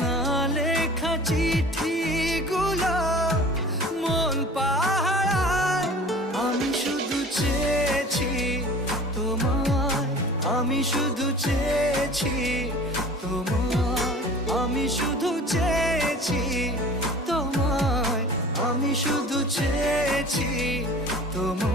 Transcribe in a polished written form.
না লেখা চিঠিগুলো মন পাহারায়। আমি শুধু চেয়েছি তোমায়, আমি শুধু চেয়েছি তোমায়, আমি শুধু চেয়েছি তোমায়, আমি শুধু চেয়েছি তোমায়।